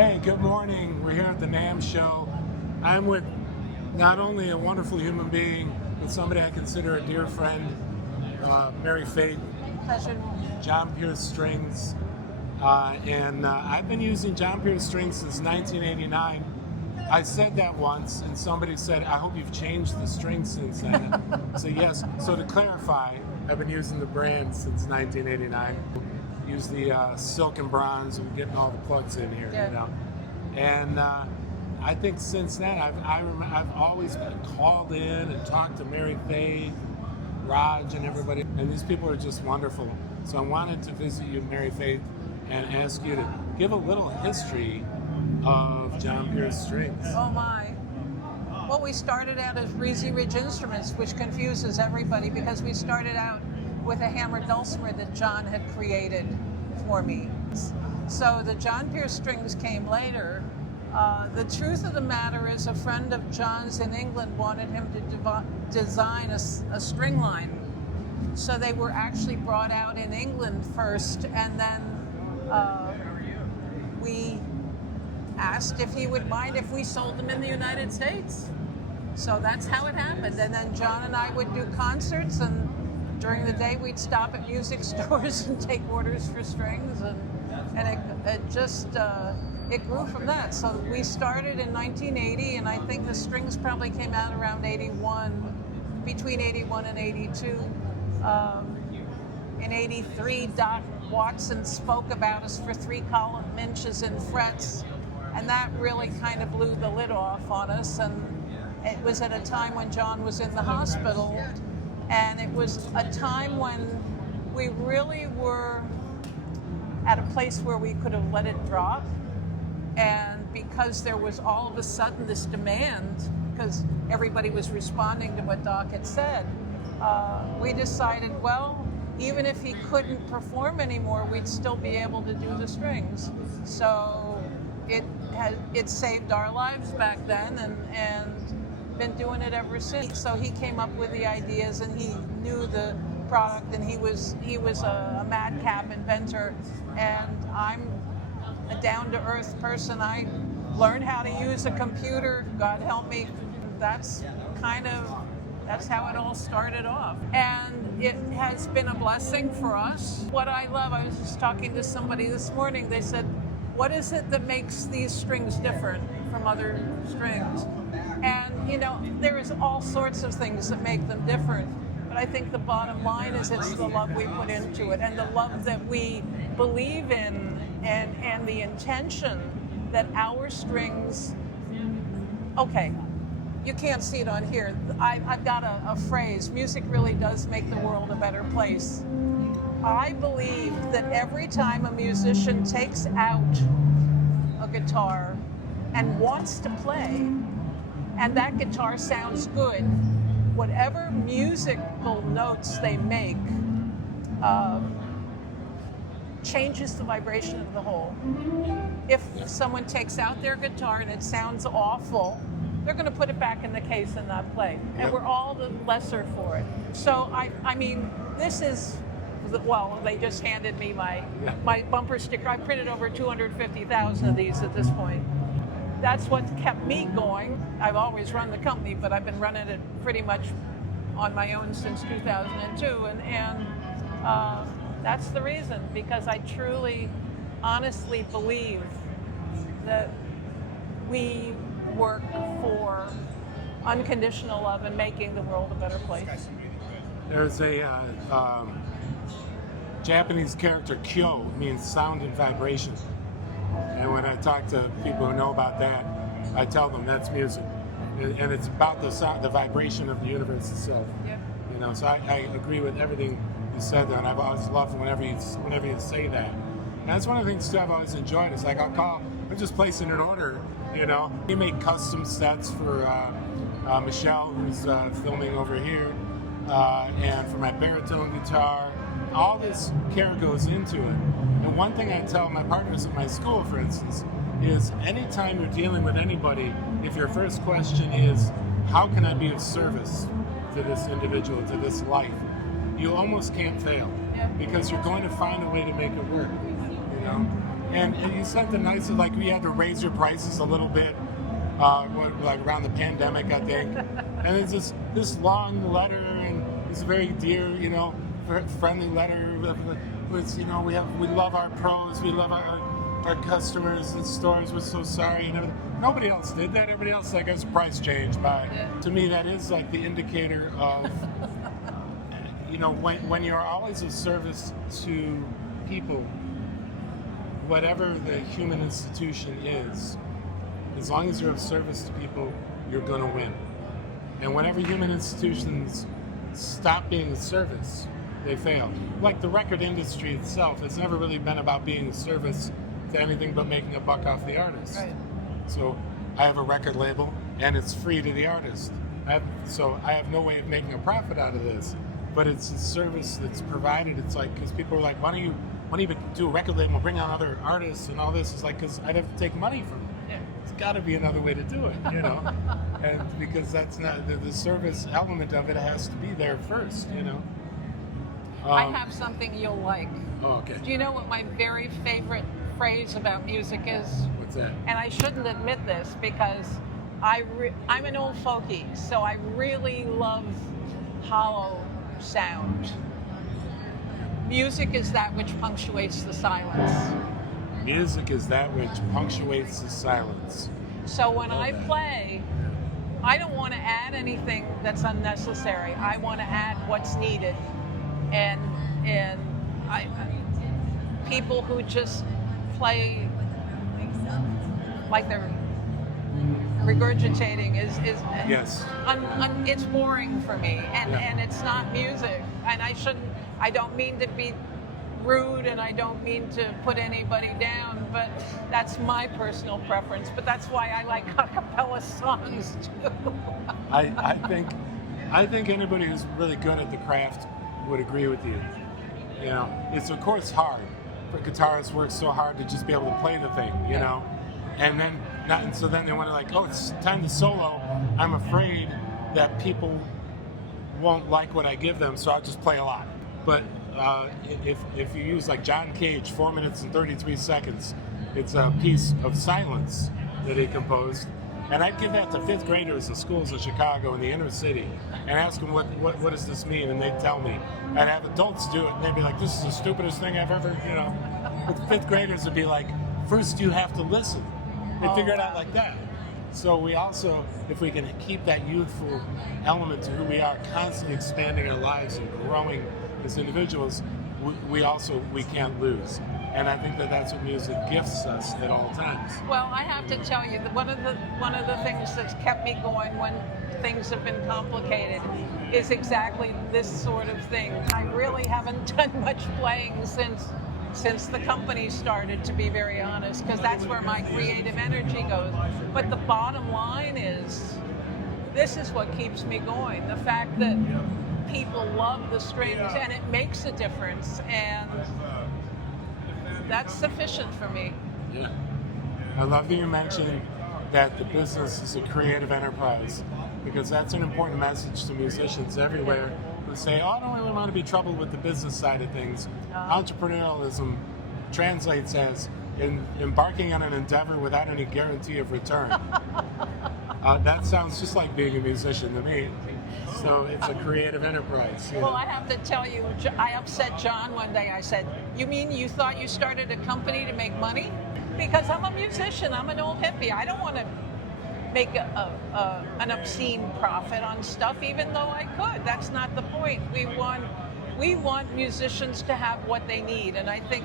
Hey, good morning. We're here at the NAMM show. I'm with not only a wonderful human being, but somebody I consider a dear friend, Mary Faith. Pleasure. John Pearse strings. I've been using John Pearse strings since 1989. I said that once, and somebody said, I hope you've changed the strings since then. So yes, so to clarify, I've been using the brand since 1989. Use the silk and bronze and getting all the plugs in here, Yeah. you know. And I think since then, I've always been called in and talked to Mary Faith, Raj, and everybody. And these people are just wonderful. So I wanted to visit you, Mary Faith, and ask you to give a little history of John Pearse strings. Oh my. Well, we started out as Breezy Ridge Instruments, which confuses everybody because we started out with a hammered dulcimer that John had created for me. So the John Pearse strings came later. The truth of the matter is a friend of John's in England wanted him to design a string line. So they were actually brought out in England first, and then we asked if he would mind if we sold them in the United States. So that's how it happened. And then John and I would do concerts, and during the day we'd stop at music stores and take orders for strings, and it just it grew from that. So we started in 1980, and I think the strings probably came out around 81, between 81 and 82. In 83, Doc Watson spoke about us for 3-column inches in frets, and that really kind of blew the lid off on us. And it was at a time when John was in the hospital, and it was a time when we really were at a place where we could have let it drop. And because there was all of a sudden this demand, because everybody was responding to what Doc had said, we decided, well, even if he couldn't perform anymore, we'd still be able to do the strings. So it saved our lives back then, and been doing it ever since. So he came up with the ideas, and he knew the product, and he was a madcap inventor, and I'm a down-to-earth person. I learned how to use a computer, God help me. That's how it all started off. And it has been a blessing for us. What I love, I was just talking to somebody this morning, they said, what is it that makes these strings different from other strings? And, you know, there is all sorts of things that make them different. But I think the bottom line is it's the love we put into it, and the love that we believe in, and the intention that our strings, okay, you can't see it on here. I've got a phrase, music really does make the world a better place. I believe that every time a musician takes out a guitar and wants to play, and that guitar sounds good, whatever musical notes they make changes the vibration of the whole. If someone takes out their guitar and it sounds awful, they're going to put it back in the case and not play. And we're all the lesser for it. So, I mean, this is, well, they just handed me my bumper sticker. I printed over 250,000 of these at this point. That's what kept me going. I've always run the company, but I've been running it pretty much on my own since 2002. And that's the reason, because I truly, honestly believe that we work for unconditional love and making the world a better place. There's a Japanese character, kyo, means sound and vibration. And when I talk to people who know about that, I tell them that's music. And it's about the sound, the vibration of the universe itself. Yeah. You know, so I agree with everything you said there, and I've always loved whenever you say that. And that's one of the things too I've always enjoyed. It's like I'm just placing an order, you know. We make custom sets for Michelle, who's filming over here, and for my baritone guitar. All this care goes into it. And one thing I tell my partners at my school, for instance, is anytime you're dealing with anybody, if your first question is, how can I be of service to this individual, to this life, you almost can't fail. Yeah. Because you're going to find a way to make it work, you know? And you said the nicest, like we had to raise your prices a little bit, like around the pandemic, I think. And it's this long letter, and it's a very dear, friendly letter. With we love our pros, we love our customers and stores. We're so sorry, and everything. Nobody else did that. Everybody else like us price change by. Yeah. To me, that is like the indicator of when you're always of service to people, whatever the human institution is, as long as you're of service to people, you're going to win. And whenever human institutions stop being of service, they fail. Like the record industry itself, it's never really been about being of service to anything but making a buck off the artist. Right. So I have a record label, and it's free to the artist. So I have no way of making a profit out of this, but it's a service that's provided. It's like, because people are like, why don't you do a record label, bring on other artists and all this? It's like, because I'd have to take money from them. Yeah. It's got to be another way to do it, and because that's not the service element of it has to be there first, I have something you'll like. Oh, okay. Do you know what my very favorite phrase about music is? What's that? And I shouldn't admit this because I'm an old folkie, so I really love hollow sound. Music is that which punctuates the silence. Music is that which punctuates the silence. So when I play, I don't want to add anything that's unnecessary. I want to add what's needed. And people who just play like they're regurgitating is Yes. It's boring for me, and Yeah. and it's not music. And I don't mean to be rude, and I don't mean to put anybody down, but that's my personal preference. But that's why I like a cappella songs too. I think anybody who's really good at the craft would agree with you. It's of course hard for guitarists work so hard to just be able to play the thing, and then so then they want to like, oh, it's time to solo. I'm afraid that people won't like what I give them, so I'll just play a lot. But if you use like John Cage, 4 minutes and 33 seconds, it's a piece of silence that he composed. And I'd give that to fifth graders in schools in Chicago in the inner city and ask them what does this mean, and they'd tell me. I'd have adults do it, and they'd be like, this is the stupidest thing I've ever, But fifth graders would be like, first you have to listen. They figure it out like that. So we also, if we can keep that youthful element to who we are, constantly expanding our lives and growing as individuals, we can't lose. And I think that's what music gifts us at all times. Well, I have to tell you that one of the things that's kept me going when things have been complicated is exactly this sort of thing. I really haven't done much playing since the company started, to be very honest, because that's where my creative energy goes. But the bottom line is, this is what keeps me going. The fact that people love the strings, and it makes a difference, and that's sufficient for me. Yeah. I love that you mentioned that the business is a creative enterprise, because that's an important message to musicians everywhere who say, oh, I don't really want to be troubled with the business side of things. Entrepreneurialism translates as embarking on an endeavor without any guarantee of return. That sounds just like being a musician to me. So it's a creative enterprise. Well, I have to tell you, I upset John one day. I said, you mean you thought you started a company to make money? Because I'm a musician, I'm an old hippie. I don't want to make an obscene profit on stuff, even though I could. That's not the point. We want musicians to have what they need. And I think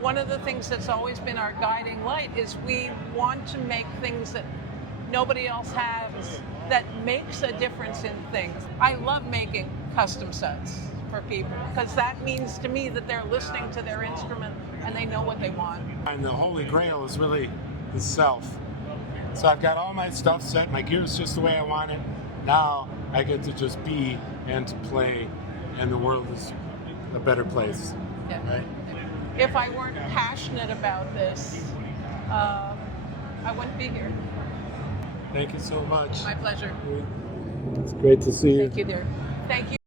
one of the things that's always been our guiding light is we want to make things that nobody else has, that makes a difference in things. I love making custom sets for people, because that means to me that they're listening to their instrument and they know what they want. And the holy grail is really the self. So I've got all my stuff set, my gear's just the way I want it. Now I get to just be and to play, and the world is a better place. Yeah. Right? If I weren't passionate about this, I wouldn't be here. Thank you so much. My pleasure. It's great to see you. Thank you, dear. Thank you.